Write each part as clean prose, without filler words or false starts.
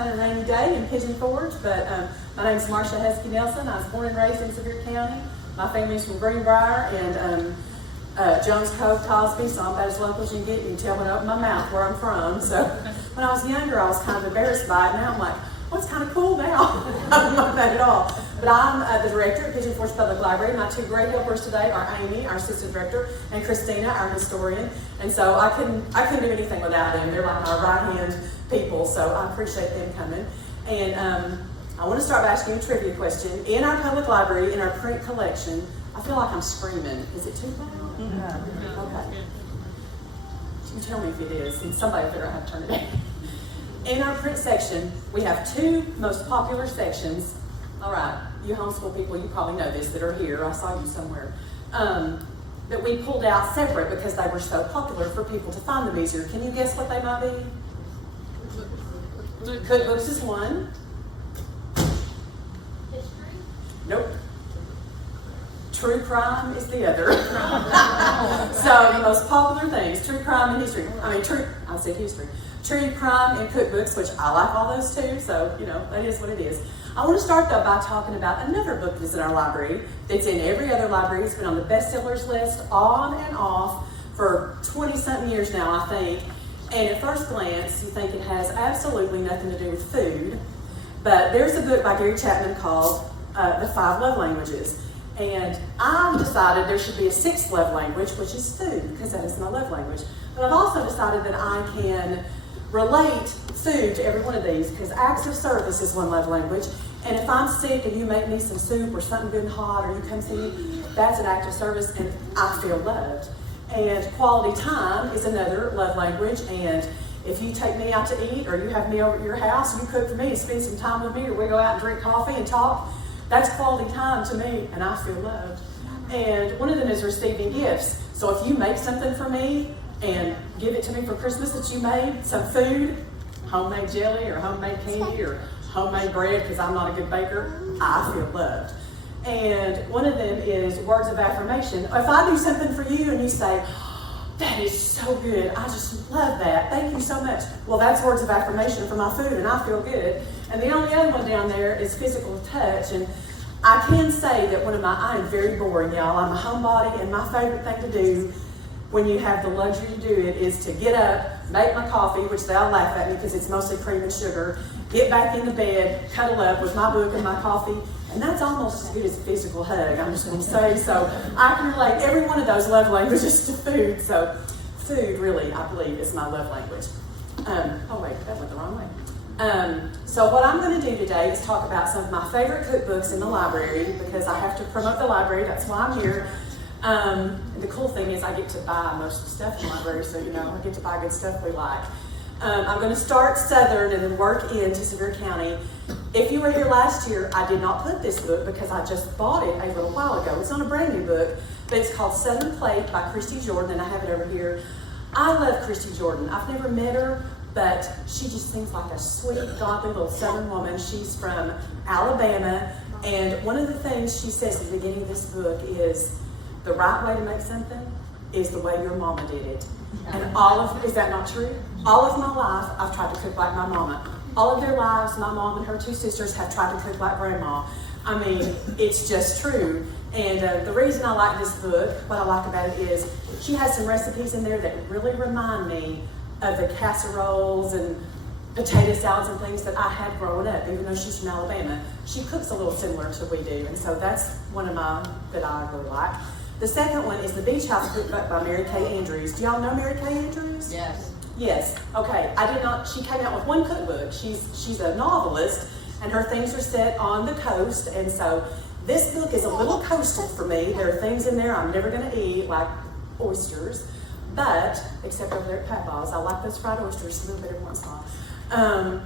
kind of a rainy day in Pigeon Forge, but my name is Marcia Huskey Nelson. I was born and raised in Sevier County. My family's from Greenbrier and Jones Cove calls me, so I'm about as local as you can get. You can tell when I open my mouth where I'm from. So when I was younger, I was kind of embarrassed by it. Now I'm like, well, it's kind of cool now. I don't know that at all. But I'm the director at Pigeon Forge Public Library. My two great helpers today are Amy, our assistant director, and Christina, our historian. And so I couldn't do anything without them. They're like my right-hand people, so I appreciate them coming. And I want to start by asking you a trivia question. In our public library, in our print collection, I feel like I'm screaming. Is it too loud? No. Okay. You tell me if it is, and somebody will figure out how to turn it down. In our print section, we have two most popular sections. All right, you homeschool people, you probably know this that are here. I saw you somewhere. That we pulled out separate because they were so popular for people to find them easier. Can you guess what they might be? Cookbooks is one. History? Nope. True crime is the other. So the most popular things, true crime and history. I said history. True crime and cookbooks, which I like all those too, so that is what it is. I want to start though by talking about another book that's in our library, that's in every other library. It's been on the bestsellers list on and off for 20-something years now, I think. And at first glance, you think it has absolutely nothing to do with food. But there's a book by Gary Chapman called The 5 Love Languages. And I decided there should be a 6th love language, which is food, because that is my love language. But I've also decided that I can relate food to every one of these, because acts of service is one love language. And if I'm sick and you make me some soup or something good and hot, or you come see me, that's an act of service, and I feel loved. And quality time is another love language. And if you take me out to eat, or you have me over at your house, you cook for me and spend some time with me, or we go out and drink coffee and talk, that's quality time to me, and I feel loved. And one of them is receiving gifts. So if you make something for me and give it to me for Christmas that you made, some food, homemade jelly or homemade candy or homemade bread, because I'm not a good baker, I feel loved. And one of them is words of affirmation. If I do something for you and you say, that is so good, I just love that, thank you so much. Well, that's words of affirmation for my food, and I feel good. And the only other one down there is physical touch. And I can say that I am very boring, y'all. I'm a homebody, and my favorite thing to do when you have the luxury to do it is to get up, make my coffee, which they all laugh at me because it's mostly cream and sugar, get back in the bed, cuddle up with my book and my coffee, and that's almost as good as a physical hug, I'm just going to say. So I can relate every one of those love languages to food. So food, really, I believe, is my love language. Oh wait, that went the wrong way. So what I'm going to do today is talk about some of my favorite cookbooks in the library, because I have to promote the library, that's why I'm here. The cool thing is I get to buy most of the stuff in the library, so I get to buy good stuff we like. I'm going to start southern and then work into Sevier County. If you were here last year, I did not put this book because I just bought it a little while ago. It's not a brand new book, but it's called Southern Plate by Christy Jordan, and I have it over here. I love Christy Jordan. I've never met her, but she just seems like a sweet, godly little southern woman. She's from Alabama, and one of the things she says at the beginning of this book is, the right way to make something is the way your mama did it. And is that not true? All of my life, I've tried to cook like my mama. All of their lives, my mom and her 2 sisters have tried to cook like grandma. I mean, it's just true. And the reason I like this book, what I like about it is, she has some recipes in there that really remind me of the casseroles and potato salads and things that I had growing up, even though she's from Alabama. She cooks a little similar to we do, and so that's one of mine that I really like. The second one is the Beach House Cookbook by Mary Kay Andrews. Do y'all know Mary Kay Andrews? Yes. Yes. Okay. She came out with one cookbook. She's a novelist, and her things are set on the coast, and so this book is a little coastal for me. There are things in there I'm never going to eat, like oysters, but except over there at Papa's, I like those fried oysters a little bit every once in a while.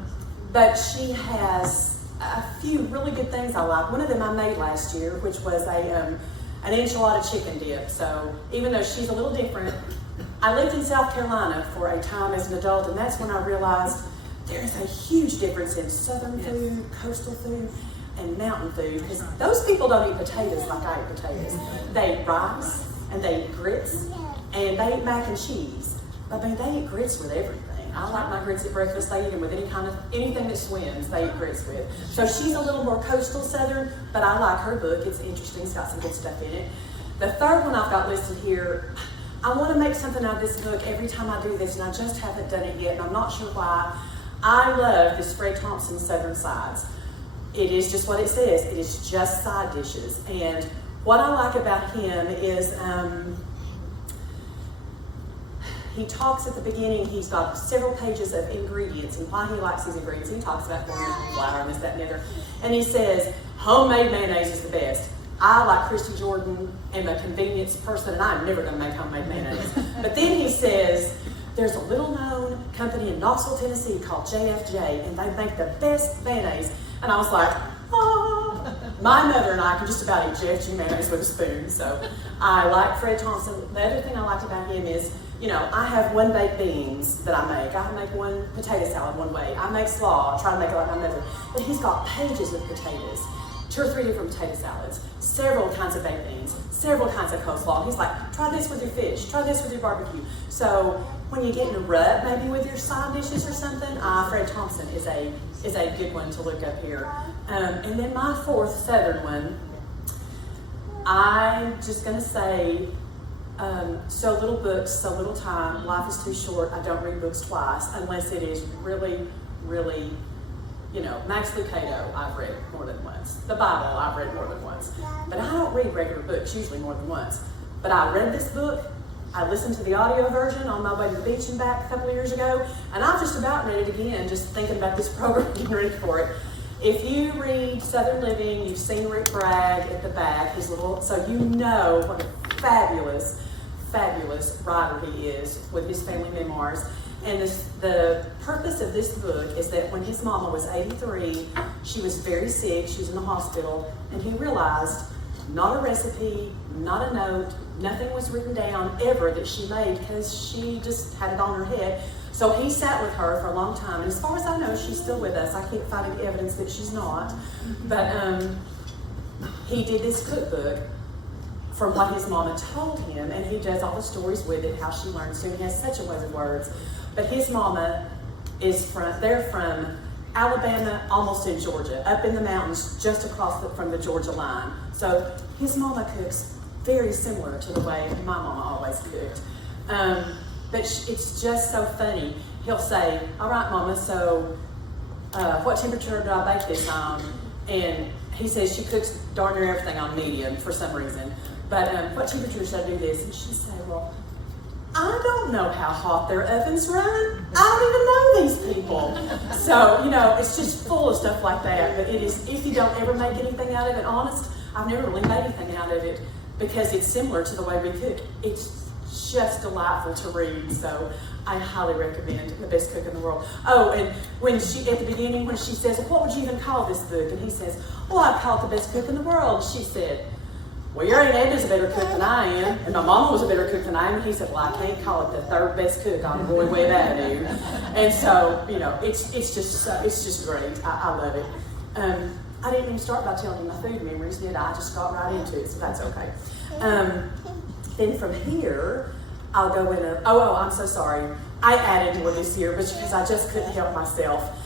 But she has a few really good things I like. One of them I made last year, which was an enchilada chicken dip. So even though she's a little different, I lived in South Carolina for a time as an adult, and that's when I realized there's a huge difference in southern food, coastal food, and mountain food, because those people don't eat potatoes like I eat potatoes. They eat rice, and they eat grits, and they eat mac and cheese. I mean, they eat grits with everything. I like my grits at breakfast. They eat them with anything that swims, they eat grits with. So she's a little more coastal Southern, but I like her book. It's interesting. It's got some good stuff in it. The third one I've got listed here, I want to make something out of this book every time I do this, and I just haven't done it yet, and I'm not sure why. I love this Fred Thompson Southern Sides. It is just what it says. It is just side dishes. And what I like about him is he talks at the beginning, he's got several pages of ingredients and why he likes his ingredients. He talks about corn and flour and this, that, and the other. And he says, homemade mayonnaise is the best. I, like Christy Jordan, am a convenience person, and I'm never going to make homemade mayonnaise. But then he says, there's a little-known company in Knoxville, Tennessee called JFJ, and they make the best mayonnaise. And I was like, oh. My mother and I can just about eat JFJ mayonnaise with a spoon, so I like Fred Thompson. The other thing I liked about him is, you know, I have one-baked beans that I make. I make one potato salad one way. I make slaw, I try to make it like my mother. But he's got pages of potatoes. 2 or 3 different potato salads, several kinds of baked beans, several kinds of coleslaw. He's like, try this with your fish, try this with your barbecue. So when you get in a rut, maybe with your side dishes or something, Fred Thompson is a good one to look up here. And then my fourth Southern one, I'm just gonna say, so little books, so little time, life is too short, I don't read books twice, unless it is really, really, you know, Max Lucado, I've read more than once. The Bible, I've read more than once. But I don't read regular books, usually more than once. But I read this book, I listened to the audio version on my way to the beach and back a couple of years ago, and I've just about read it again, just thinking about this program, getting ready for it. If you read Southern Living, you've seen Rick Bragg at the back, his little, so you know what a fabulous, fabulous writer he is with his family memoirs. And the purpose of this book is that when his mama was 83, she was very sick, she was in the hospital, and he realized not a recipe, not a note, nothing was written down ever that she made because she just had it on her head. So he sat with her for a long time, and as far as I know, she's still with us. I can't find any evidence that she's not. But he did this cookbook from what his mama told him, and he does all the stories with it, how she learned to, and he has such a way of words. But his mama is they're from Alabama, almost in Georgia, up in the mountains, just across from the Georgia line. So his mama cooks very similar to the way my mama always cooked. But it's just so funny. He'll say, all right, mama, so what temperature do I bake this on? And he says she cooks darn near everything on medium for some reason. But what temperature should I do this? And she'd say, well, I don't know how hot their ovens run. I don't even know these people. So, you know, it's just full of stuff like that. But it is, if you don't ever make anything out of it, honest, I've never really made anything out of it because it's similar to the way we cook. It's just delightful to read. So I highly recommend The Best Cook in the World. Oh, and when she, at the beginning, when she says, what would you even call this book? And he says, well, I'd call it The Best Cook in the World. She said, well, your Aunt Edna's a better cook than I am, and my mama was a better cook than I am. And he said, well, I can't call it the third best cook on Roy Webb Avenue. And so, you know, it's just great. I love it. I didn't even start by telling you my food memories, did I? I just got right into it, so that's okay. Then from here, I'll go in I'm so sorry. I added more this year, but because I just couldn't help myself.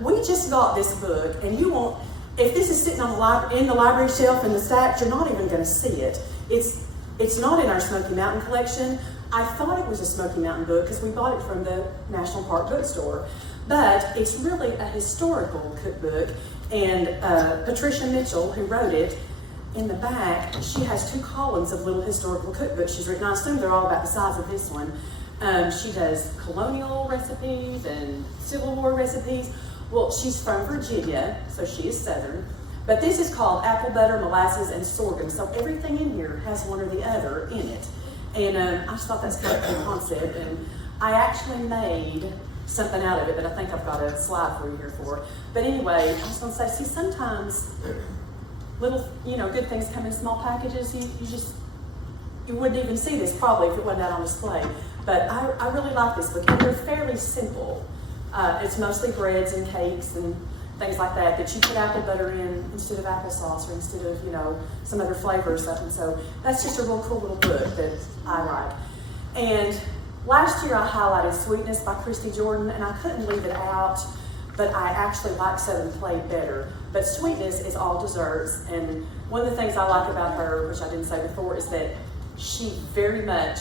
We just got this book, and you won't, if this is sitting on in the library shelf in the stack, you're not even going to see it. It's not in our Smoky Mountain collection. I thought it was a Smoky Mountain book because we bought it from the National Park Bookstore, but it's really a historical cookbook. And Patricia Mitchell, who wrote it, in the back, she has 2 columns of little historical cookbooks she's written. I assume they're all about the size of this one. She does colonial recipes and Civil War recipes. Well, she's from Virginia, so she is Southern. But this is called Apple Butter, Molasses, and Sorghum. So everything in here has one or the other in it. And I just thought that's kind of a cool concept. And I actually made something out of it that I think I've got a slide for you here for. But anyway, I was going to say, see, sometimes little, you know, good things come in small packages. You wouldn't even see this probably if it wasn't out on display. But I really like this book. And they're fairly simple. It's mostly breads and cakes and things like that you put apple butter in instead of applesauce or instead of, you know, some other flavor or something. So that's just a real cool little book that I like. And Last year I highlighted Sweetness by Christy Jordan, and I couldn't leave it out, but I actually like Southern Plate better. But Sweetness is all desserts, and one of the things I like about her, which I didn't say before, is that she very much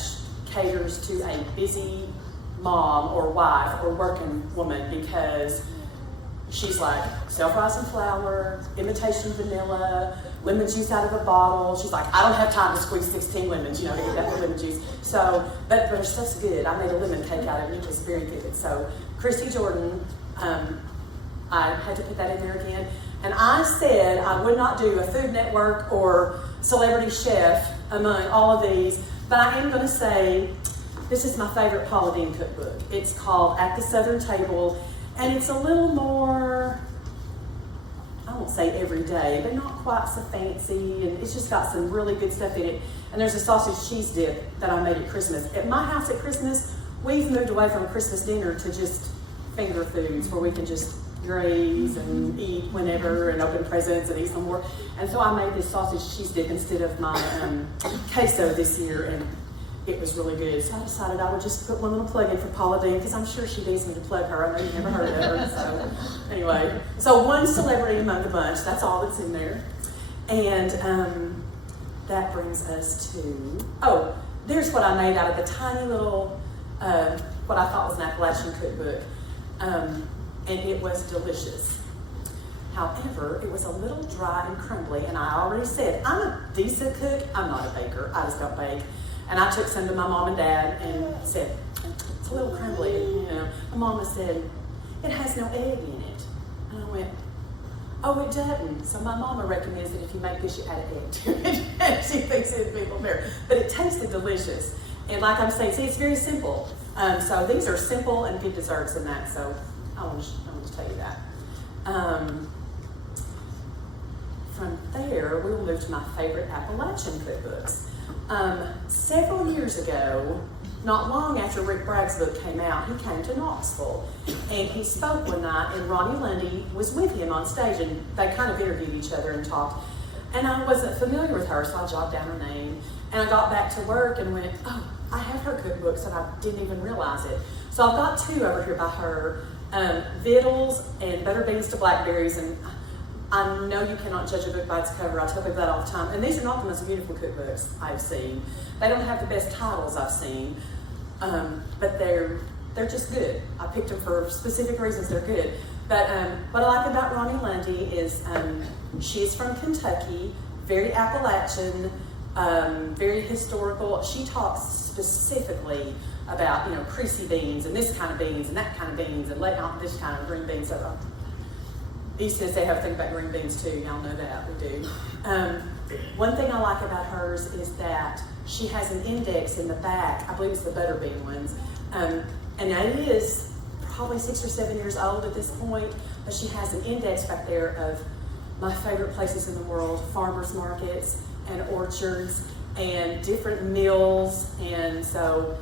caters to a busy mom or wife or working woman, because she's like self-rising flour, imitation vanilla, lemon juice out of a bottle. She's like, I don't have time to squeeze 16 lemons, to get that lemon juice. So, but her stuff's good. I made a lemon cake out of it. It was very good. So, Christy Jordan, I had to put that in there again. And I said I would not do a Food Network or Celebrity Chef among all of these, but I am going to say this is my favorite Paula Deen cookbook. It's called At the Southern Table, and it's a little more, I won't say everyday, but not quite so fancy, and it's just got some really good stuff in it. And there's a sausage cheese dip that I made at Christmas. At my house at Christmas, we've moved away from a Christmas dinner to just finger foods where we can just graze and eat whenever and open presents and eat some more. And so I made this sausage cheese dip instead of my queso this year, and it was really good. So I decided I would just put one little plug in for Paula Deen, because I'm sure she needs me to plug her. I know you've never heard of her. So anyway, so one celebrity among the bunch, that's all that's in there. And that brings us to, there's what I made out of the tiny little, what I thought was an Appalachian cookbook. And it was delicious. However, it was a little dry and crumbly, and I already said, I'm a decent cook, I'm not a baker, I just don't bake. And I took some to my mom and dad and said, it's a little crumbly, My mama said, it has no egg in it. And I went, oh, it doesn't. So my mama recommends that if you make this, you add an egg to it. And she thinks it'd be a little better. But it tasted delicious. And like I'm saying, see, it's very simple. So these are simple and good desserts in that, so I want to tell you that. From there, we will move to my favorite Appalachian cookbooks. Several years ago, not long after Rick Bragg's book came out, he came to Knoxville, and he spoke one night, and Ronnie Lundy was with him on stage, and they kind of interviewed each other and talked. And I wasn't familiar with her, so I jotted down her name, and I got back to work and went, oh, I have her cookbooks, and I didn't even realize it. So I've got two over here by her. Vittles and Butter Beans to Blackberries, and I know you cannot judge a book by its cover. I tell people that all the time. And these are not the most beautiful cookbooks I've seen. They don't have the best titles I've seen, but they're just good. I picked them for specific reasons. They're good. But what I like about Ronnie Lundy is she's from Kentucky, very Appalachian, very historical. She talks specifically about, creasy beans and this kind of beans and that kind of beans and this kind of green beans. So East Tennessee have a thing about green beans too. Y'all know that, we do. One thing I like about hers is that she has an index in the back. I believe it's the butter bean ones. And it is probably 6 or 7 years old at this point, but she has an index back there of my favorite places in the world, farmers markets and orchards and different mills. And so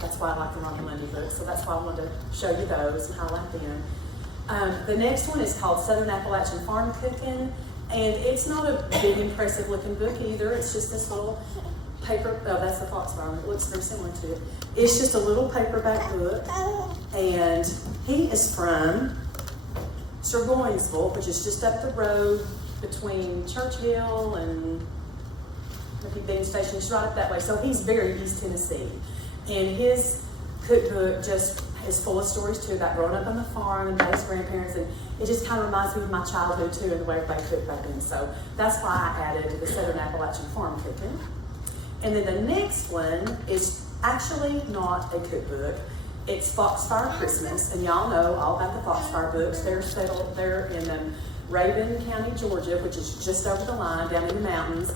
that's why I like the Ronnie Lundy books. So that's why I wanted to show you those and highlight them. The next one is called Southern Appalachian Farm Cooking, and it's not a big, impressive looking book either. It's just this little paper, that's the Foxfire. It looks very similar to it. It's just a little paperback book, and he is from Burgoynesville, which is just up the road between Churchill and maybe Bean Station. It's right up that way. So he's very East Tennessee. And his cookbook just is full of stories too about growing up on the farm and by his grandparents, and it just kind of reminds me of my childhood too and the way they cooked back then. So that's why I added the Southern Appalachian Farm Cooking. And then the next one is actually not a cookbook. It's Foxfire Christmas, and y'all know all about the Foxfire books. They're settled there in Raven County, Georgia, which is just over the line down in the mountains.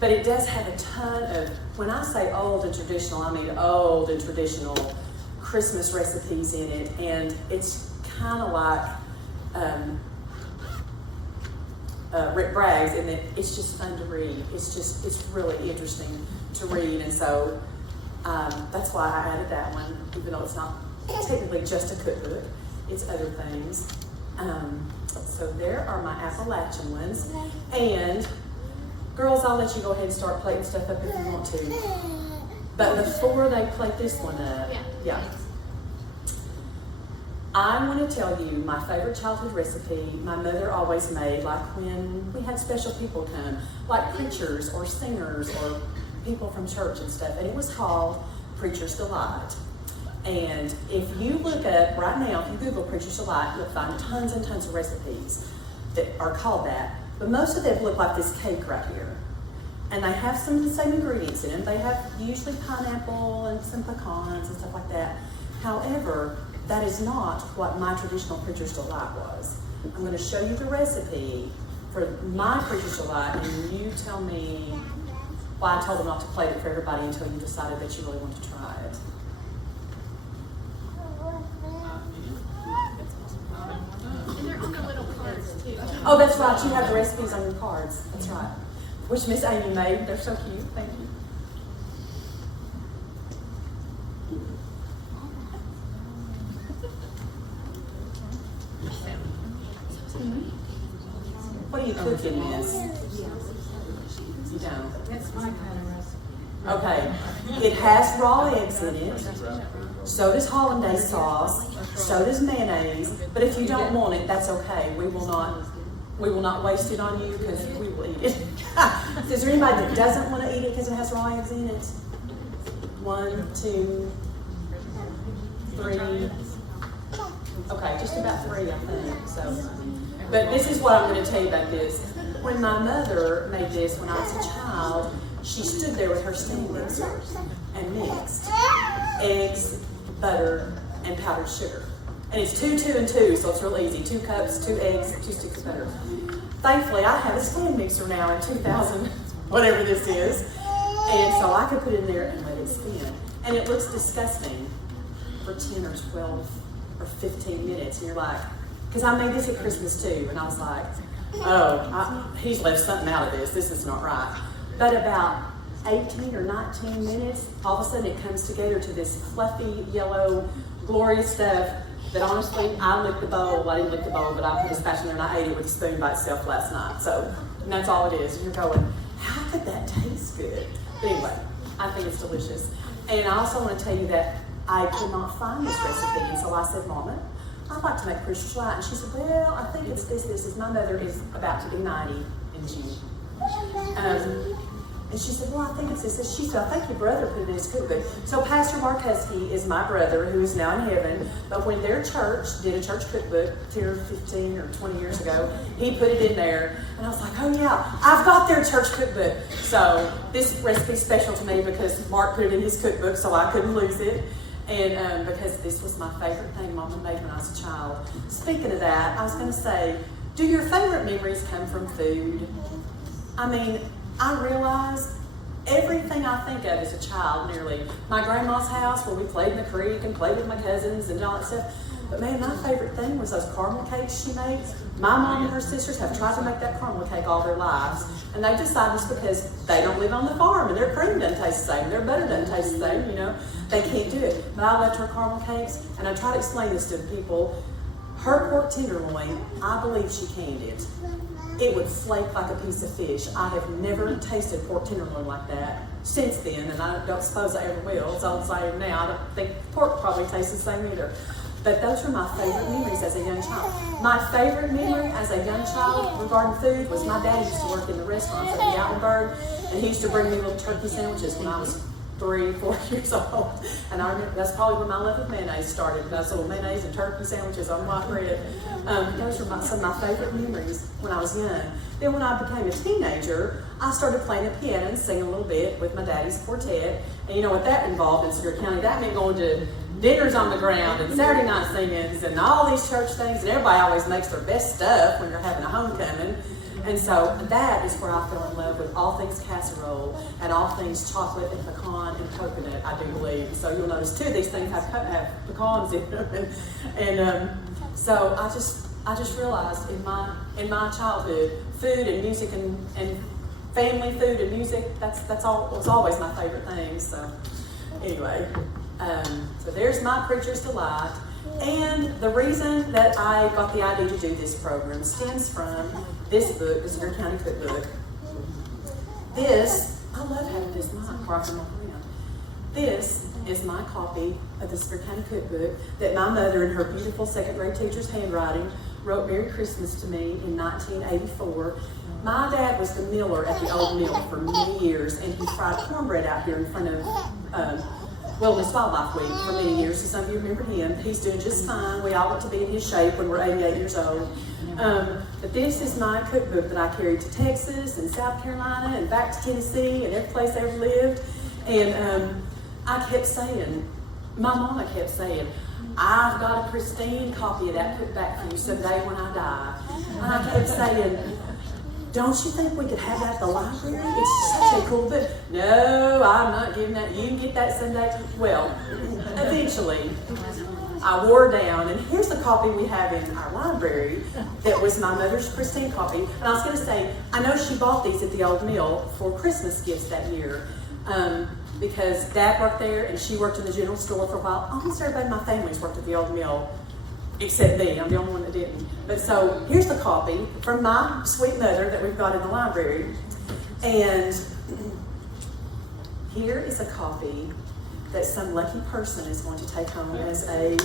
But it does have a ton of, when I say old and traditional, I mean old and traditional Christmas recipes in it, and it's kind of like Rick Bragg's, and it's just fun to read. It's really interesting to read, and so that's why I added that one, even though it's not technically just a cookbook, it's other things. So there are my Appalachian ones, and girls, I'll let you go ahead and start plating stuff up if you want to. But before they plate this one up, yeah. I want to tell you my favorite childhood recipe my mother always made, like when we had special people come, like preachers or singers or people from church and stuff, and it was called Preacher's Delight. And if you look up right now, if you Google Preacher's Delight, you'll find tons and tons of recipes that are called that, but most of them look like this cake right here. And they have some of the same ingredients in them. They have usually pineapple and some pecans and stuff like that. However, that is not what my traditional Preacher's Delight was. I'm going to show you the recipe for my Preacher's Delight, and you tell me why I told them not to plate it for everybody until you decided that you really want to try it. And they're on the little cards too. Oh, that's right. You have the recipes on your cards. That's right. Which Miss Amy made. They're so cute. Thank you. What are you cooking, Miss? You don't. That's my kind of recipe. Okay. It has raw eggs in it. So does hollandaise sauce. So does mayonnaise. But if you don't want it, that's okay. We will not waste it on you because we will eat it. Is there anybody that doesn't want to eat it because it has raw eggs in it? 1, 2, 3. Okay, just about 3, I think. So, but this is what I'm going to tell you about this. When my mother made this when I was a child, she stood there with her stand mixer and mixed eggs, butter, and powdered sugar. And it's 2, 2, and 2, so it's real easy. 2 cups, 2 eggs, 2 sticks of butter. Thankfully, I have a stand mixer now in 2000, whatever this is. And so I could put it in there and let it spin. And it looks disgusting for 10 or 12 or 15 minutes. And you're like, because I made this at Christmas too, and I was like, he's left something out of this. This is not right. But about 18 or 19 minutes, all of a sudden it comes together to this fluffy, yellow, glorious stuff that honestly, I licked the bowl. I didn't lick the bowl, but I put a spatula in there and I ate it with a spoon by itself last night. So, and that's all it is. And you're going, how could that taste good? But anyway, I think it's delicious. And I also want to tell you that I could not find this recipe, and so I said, Mama, I'd like to make Preacher's Delight. And she said, well, I think it's this. My mother is about to be 90 in June. And she said, well, I think it's this. She said, I think your brother put it in his cookbook. So Pastor Marcia Huskey is my brother, who is now in heaven. But when their church did a church cookbook 10 or 15 or 20 years ago, he put it in there. And I was like, oh yeah, I've got their church cookbook. So this recipe is special to me because Mark put it in his cookbook, so I couldn't lose it. And because this was my favorite thing Mama made when I was a child. Speaking of that, I was going to say, do your favorite memories come from food? I mean, I realized everything I think of as a child, nearly. My grandma's house where we played in the creek and played with my cousins and all that stuff. But man, my favorite thing was those caramel cakes she made. My mom and her sisters have tried to make that caramel cake all their lives. And they decided it's because they don't live on the farm and their cream doesn't taste the same, their butter doesn't taste the same, you know. They can't do it. But I loved her caramel cakes, and I try to explain this to the people. Her pork tenderloin, I believe she canned it. It would flake like a piece of fish. I have never tasted pork tenderloin like that since then, and I don't suppose I ever will. So I'll say now, I don't think pork probably tastes the same either. But those are my favorite memories as a young child. My favorite memory as a young child regarding food was my daddy used to work in the restaurants at the Altenburg, and he used to bring me little turkey sandwiches when I was 3, 4 years old. And I remember that's probably when my love of mayonnaise started. Those little mayonnaise and turkey sandwiches on white bread. Those are some of my favorite memories when I was young. Then when I became a teenager, I started playing the piano and singing a little bit with my daddy's quartet. And you know what that involved in Sevier County? That meant going to dinners on the ground and Saturday night singings and all these church things. And everybody always makes their best stuff when you're having a homecoming. And so that is where I fell in love with all things casserole and all things chocolate and pecan and coconut, I do believe. So you'll notice two of these things have pecans in them. And so I just realized in my childhood, food and music and family food and music, that's all was always my favorite thing. So anyway, so there's my Preacher's Delight. And the reason that I got the idea to do this program stems from this book, the Sevier County Cookbook. I love having this mic where I can walk around. This is my copy of the Severe County Cookbook that my mother, in her beautiful second grade teacher's handwriting, wrote Merry Christmas to me in 1984. My dad was the miller at the old mill for many years, and he fried cornbread out here in front of Wilderness Wildlife Week for many years, so some of you remember him. He's doing just fine. We all want to be in his shape when we're 88 years old. But this is my cookbook that I carried to Texas and South Carolina and back to Tennessee and every place I ever lived. And I kept saying, my mama kept saying, I've got a pristine copy of that put back for you someday when I die. And I kept saying, don't you think we could have that at the library? It's such a cool book. No, I'm not giving that. You can get that someday. Well, eventually, I wore down, and here's the copy we have in our library that was my mother's pristine copy. And I was going to say, I know she bought these at the old mill for Christmas gifts that year because Dad worked there and she worked in the general store for a while. Almost everybody in my family's worked at the old mill except me. I'm the only one that didn't. But so here's the copy from my sweet mother that we've got in the library. And here is a copy that some lucky person is going to take home as a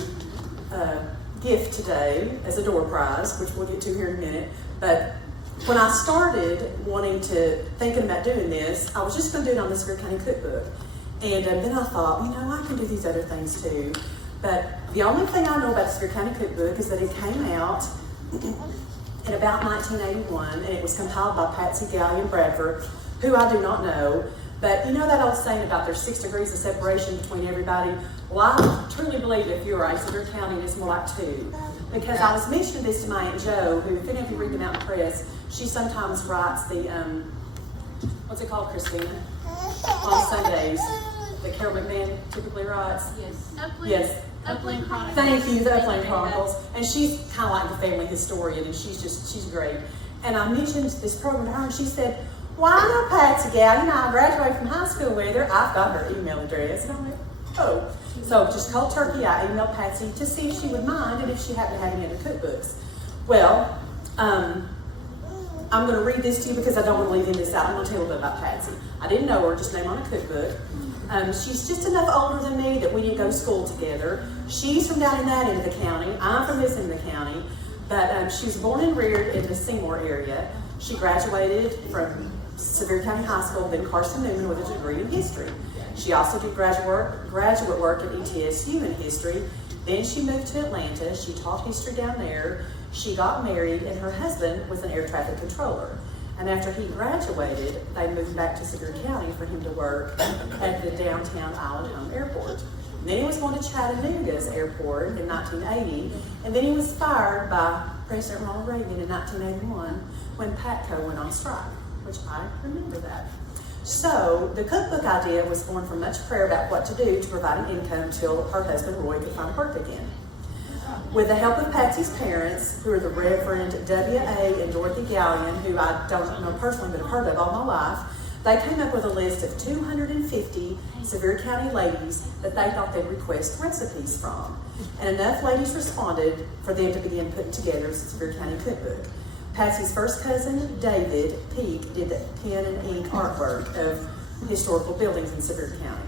gift today, as a door prize, which we'll get to here in a minute. But when I started thinking about doing this, I was just going to do it on the Severe County Cookbook. And then I thought, I can do these other things too. But the only thing I know about the Severe County Cookbook is that it came out in about 1981, and it was compiled by Patsy Gallion Bradford, who I do not know. But you know that old saying about there's 6 degrees of separation between everybody? Well, I truly believe that if you're right, Severe County is more like 2. Because I was mentioning this to my Aunt Jo, who, if any of you read the Mountain Press, she sometimes writes the, what's it called, Christina? On Sundays. That Carol McMahon typically writes. Yes. Upland Chronicles. Thank you, the Upland Chronicles. And she's kind of like the family historian, and she's great. And I mentioned this program to her, and she said, "Why not Patsy Gal? I graduated from high school with her. I've got her email address." And I'm like, oh. So just cold turkey, I emailed Patsy to see if she would mind and if she happened to have any other cookbooks. Well, I'm going to read this to you because I don't want to leave this out. I'm going to tell you a little bit about Patsy. I didn't know her, just name on a cookbook. She's just enough older than me that we didn't go to school together. She's from down in that end of the county. I'm from this end of the county. But she was born and reared in the Seymour area. She graduated from Sevier County High School, then Carson Newman with a degree in history. She also did graduate work at ETSU in history. Then she moved to Atlanta. She taught history down there. She got married, and her husband was an air traffic controller. And after he graduated, they moved back to Sevier County for him to work at the downtown Island Home Airport. And then he was going to Chattanooga's airport in 1980, and then he was fired by President Ronald Reagan in 1981 when PATCO went on strike, which I remember that. So the cookbook idea was born from much prayer about what to do to provide an income until her husband Roy could find work again. With the help of Patsy's parents, who are the Reverend W.A. and Dorothy Gallion, who I don't know personally but have heard of all my life, they came up with a list of 250 Sevier County ladies that they thought they'd request recipes from. And enough ladies responded for them to begin putting together a Sevier County cookbook. Patsy's first cousin, David Peake, did the pen and ink artwork of historical buildings in Sevier County.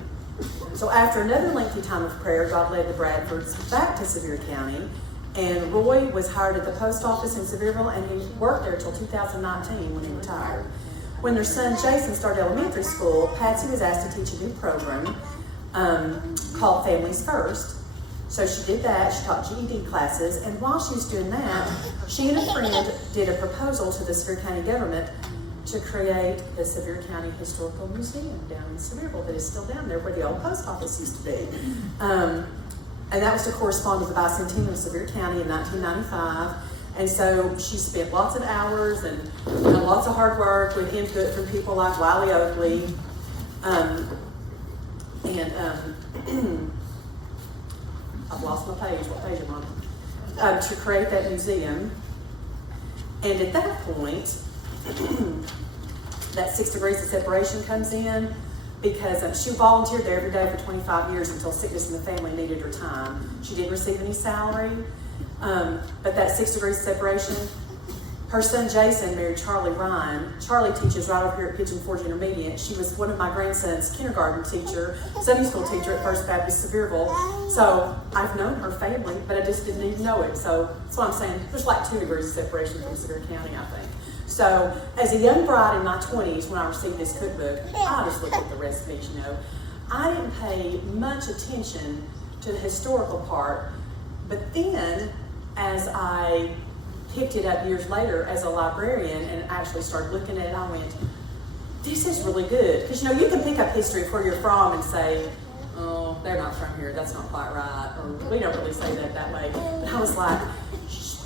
So after another lengthy time of prayer, God led the Bradfords back to Sevier County, and Roy was hired at the post office in Sevierville, and he worked there until 2019 when he retired. When their son Jason started elementary school, Patsy was asked to teach a new program called Families First. So she did that. She taught GED classes, and while she was doing that, she and a friend did a proposal to the Sevier County government to create the Sevier County Historical Museum down in Sevierville that is still down there where the old post office used to be. And that was to correspond with the bicentennial of Sevier County in 1995. And so she spent lots of hours and lots of hard work with input from people like Wiley Oakley. I've lost my page. What page am I on? To create that museum. And at that point, that 6 degrees of separation comes in because she volunteered there every day for 25 years until sickness in the family needed her time. She didn't receive any salary, but that 6 degrees of separation Her son Jason married Charlie Ryan. Charlie teaches right over here at Pigeon Forge Intermediate. She was one of my grandson's kindergarten teacher, Sunday school teacher at First Baptist Sevierville. So I've known her family, but I just didn't even know it. So that's why I'm saying there's like 2 degrees of separation from Sevier County, I think. So as a young bride in my 20s, when I received this cookbook, I just looked at the recipes, you know. I didn't pay much attention to the historical part, but then as I picked it up years later as a librarian and actually started looking at it, I went, this is really good. Because, you know, you can pick up history of where you're from and say, oh, they're not from here, that's not quite right, or we don't really say that way. But I was like,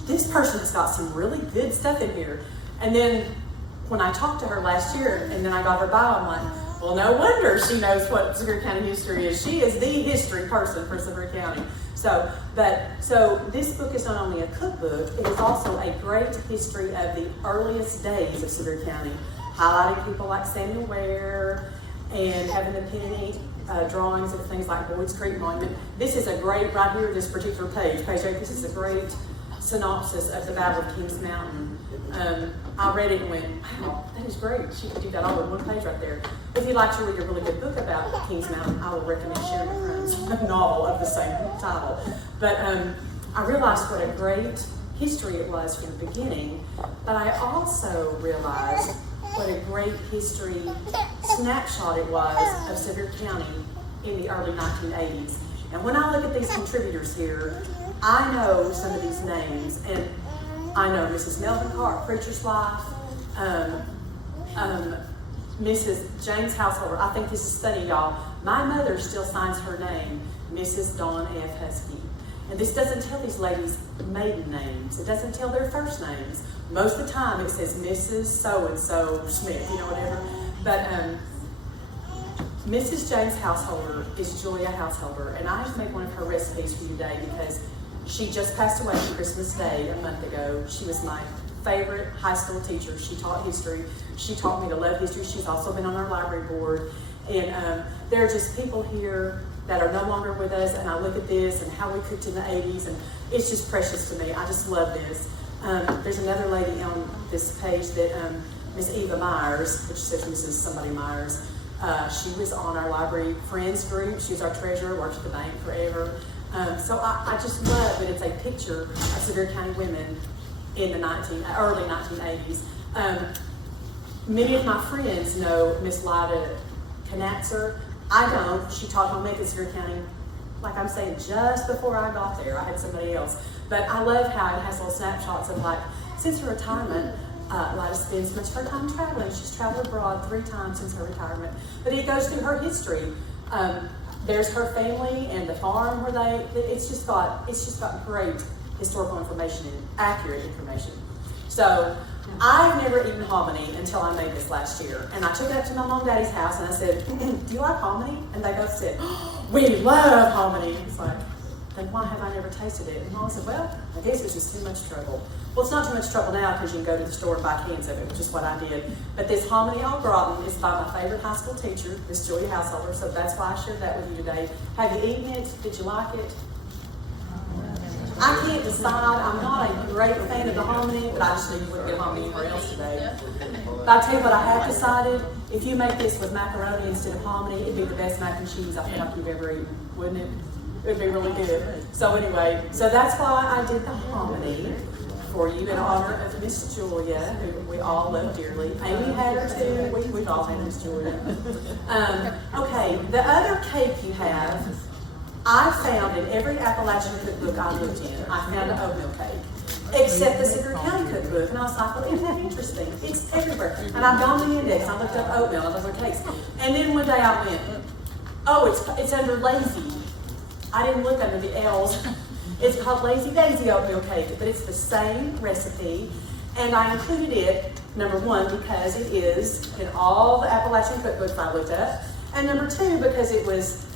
this person has got some really good stuff in here. And then when I talked to her last year and then I got her bio, I'm like, well, no wonder she knows what Sevier County history is. She is the history person for Sevier County. So this book is not only a cookbook, it is also a great history of the earliest days of Sevier County, highlighting people like Samuel Ware and having the penny drawings of things like Boyd's Creek Monument. This is a great, right here, this particular page 8, this is a great synopsis of the Battle of Kings Mountain. I read it and went, wow, that is great. She could do that all in one page right there. If you'd like to read a really good book about Kings Mountain, I would recommend Sharon Crone's novel of the same title. But I realized what a great history it was from the beginning, but I also realized what a great history snapshot it was of Sevier County in the early 1980s. And when I look at these contributors here, I know some of these names, and I know Mrs. Melvin Carr, preacher's wife, Mrs. James Householder. I think this is funny, y'all. My mother still signs her name, Mrs. Dawn F. Huskey. And this doesn't tell these ladies' maiden names. It doesn't tell their first names. Most of the time it says Mrs. So-and-so Smith, you know, whatever. But Mrs. James Householder is Julia Householder, and I just made one of her recipes for you today because she just passed away on Christmas Day a month ago. She was my favorite high school teacher. She taught history. She taught me to love history. She's also been on our library board. And there are just people here that are no longer with us, and I look at this and how we cooked in the 80s, and it's just precious to me. I just love this. There's another lady on this page that Miss Eva Myers, which says Mrs. Somebody Myers. She was on our library friends group. She was our treasurer, worked at the bank forever. So I just love that it's a picture of Sevier County women in the early 1980s. Many of my friends know Miss Lida Knatzer. I don't. She taught home ec in Sevier County, like I'm saying, just before I got there. I had somebody else. But I love how it has little snapshots of, like, since her retirement, Lida spends much of her time traveling. She's traveled abroad 3 times since her retirement. But it goes through her history. There's her family and the farm where it's just got great historical information and accurate information. So I've never eaten hominy until I made this last year. And I took it up to my mom and daddy's house and I said, do you like hominy? And they both said, we love hominy. It's like, then why have I never tasted it? And Mom said, well, I guess it's just too much trouble. Well, it's not too much trouble now because you can go to the store and buy cans of it, which is what I did. But this hominy au gratin is by my favorite high school teacher, Miss Julia Householder, so that's why I shared that with you today. Have you eaten it? Did you like it? I can't decide. I'm not a great fan of the hominy, but I just knew you wouldn't get hominy anywhere else today. But I'll tell you what I have decided. If you make this with macaroni instead of hominy, it'd be the best mac and cheese I feel like you've ever eaten, wouldn't it? It would be really good. So anyway, so that's why I did the hominy for you in honor of Miss Julia, who we all love dearly. Amy had her too. We've all had Miss Julia. Okay, the other cake you have, I found in every Appalachian cookbook I looked in, I found an oatmeal cake, except the Sevier County cookbook. And I was like, well, isn't that interesting? It's everywhere. And I've gone to the index, I looked up oatmeal and other cakes. And then one day I went, oh, it's under lazy. I didn't look under the L's. It's called Lazy Daisy Oatmeal Cake, but it's the same recipe. And I included it, number 1, because it is in all the Appalachian cookbooks I looked up. And number 2, because it was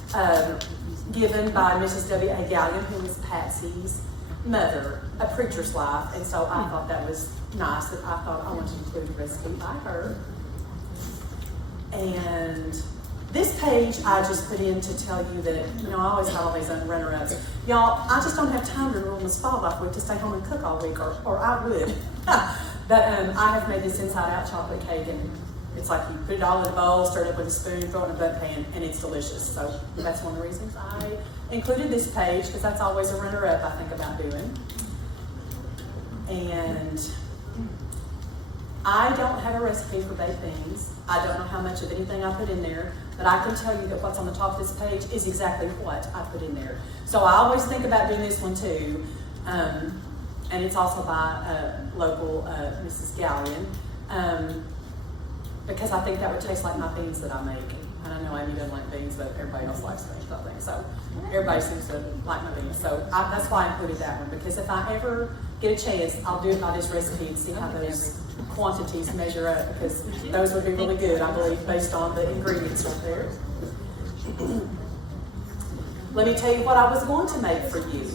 given by Mrs. W.A. Gallion, who was Patsy's mother, a preacher's wife. And so I thought that was nice, that I thought I wanted to include a recipe by her. And this page I just put in to tell you that, I always have all these runner-ups. Y'all, I just don't have time to rule Miss Fall off week to stay home and cook all week, or I would. But I have made this inside-out chocolate cake, and it's like you put it all in a bowl, stir it up with a spoon, throw it in a butt pan, and it's delicious. So that's one of the reasons I included this page, because that's always a runner-up I think about doing. And I don't have a recipe for baked beans. I don't know how much of anything I put in there, but I can tell you that what's on the top of this page is exactly what I put in there. So I always think about doing this one too. And it's also by local Mrs. Gallion, because I think that would taste like my beans that I make. And I know Amy doesn't like beans, but everybody else likes beans, I think. So everybody seems to like my beans. So that's why I included that one, because if I ever get a chance, I'll do it by this recipe and see how those quantities measure up, because those would be really good, I believe, based on the ingredients right there. Let me tell you what I was going to make for you.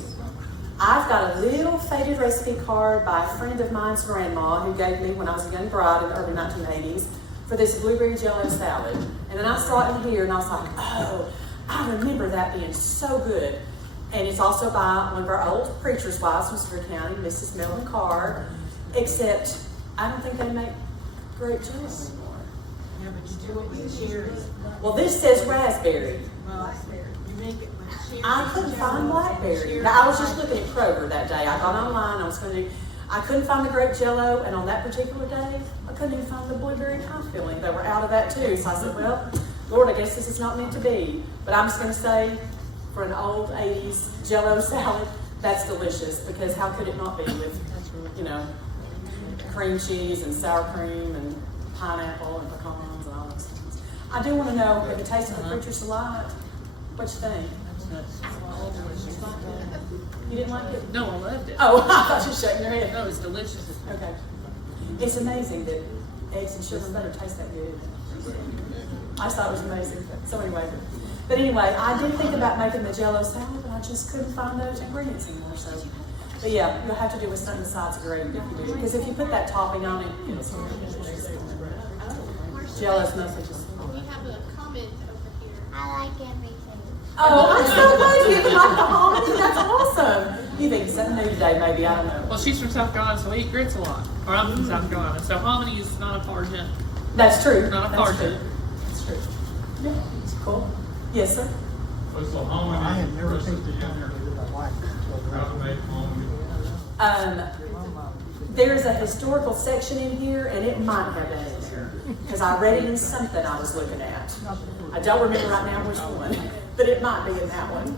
I've got a little faded recipe card by a friend of mine's grandma who gave me when I was a young bride in the early 1980s for this blueberry jello salad. And then I saw it in here and I was like, oh, I remember that being so good. And it's also by one of our old preacher's wives from Sevier County, Mrs. Melvin Carr, except I don't think they make grape jello anymore. Yeah, but you do it with cherries. Well, this says raspberry. Well, you make it with cherries. I couldn't find blackberry. Now, I was just looking at Kroger that day. I got online. I couldn't find the grape jello, and on that particular day, I couldn't even find the blueberry pie filling. They were out of that too. So I said, well, Lord, I guess this is not meant to be. But I'm just going to say, for an old 80s jello salad, that's delicious, because how could it not be with, cream cheese and sour cream and pineapple and pecans and all those things. I do want to know if it tasted the preacher's salad. What you think? You didn't like it? No, I loved it. Oh, I thought you were shaking your head. No, it's delicious. Okay. It's amazing that eggs and sugar and butter taste that good. I just thought it was amazing. So anyway, I did think about making the jello salad, but I just couldn't find those ingredients anymore. So, but yeah, you'll have to do with something besides gravy if you do, because if you put that topping on it, it's jello's mostly just. We have a comment over here. I like everything. Oh, I'm so glad you even like the hominy. That's awesome. You've eaten something new today, maybe. I don't know. Well, she's from South Carolina, so we eat grits a lot. Or I'm from South Carolina, so hominy is not a far jump. That's true. Not a That's far true. jump. That's true. Yeah, it's cool. Yes, sir. What's the hominy? I have never tasted hominy that I like. How to make hominy? There's a historical section in here, and it might have that in there, because I read it in something I was looking at. I don't remember right now which one, but it might be in that one.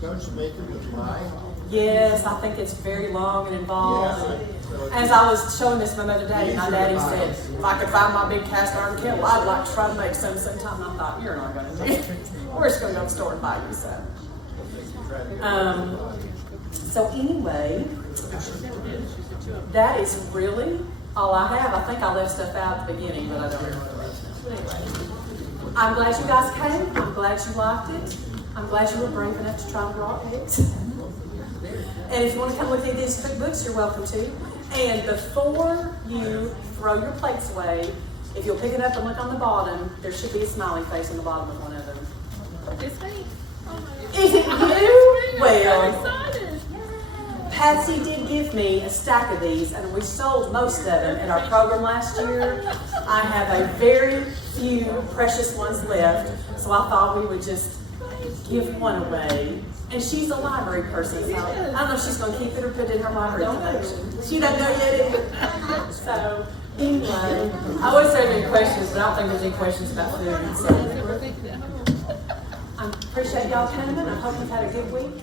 Don't you make it with lye? Yes, I think it's very long and involved. As I was showing this my other day, my daddy said, if I could find my big cast iron kettle, I'd like to try to make some sometime. And I thought, you're not going to do it. We're just going to go to the store and buy you some. So anyway, that is really all I have. I think I left stuff out at the beginning, but I don't remember what it was. Anyway, I'm glad you guys came. I'm glad you liked it. I'm glad you were brave enough to try the raw eggs. And if you want to come look at these cookbooks, you're welcome to. And before you throw your plates away, if you'll pick it up and look on the bottom, there should be a smiley face on the bottom of one of them. It's me. Is it you? I'm Well, excited. Patsy did give me a stack of these, and we sold most of them in our program last year. I have a very few precious ones left, so I thought we would just give one away. And she's a library person, so I don't know if she's going to keep it or put it in her library collection. She doesn't know yet either. So, anyway, I always say any questions, but I don't think there's any questions about food. So, I appreciate y'all coming. I hope you've had a good week.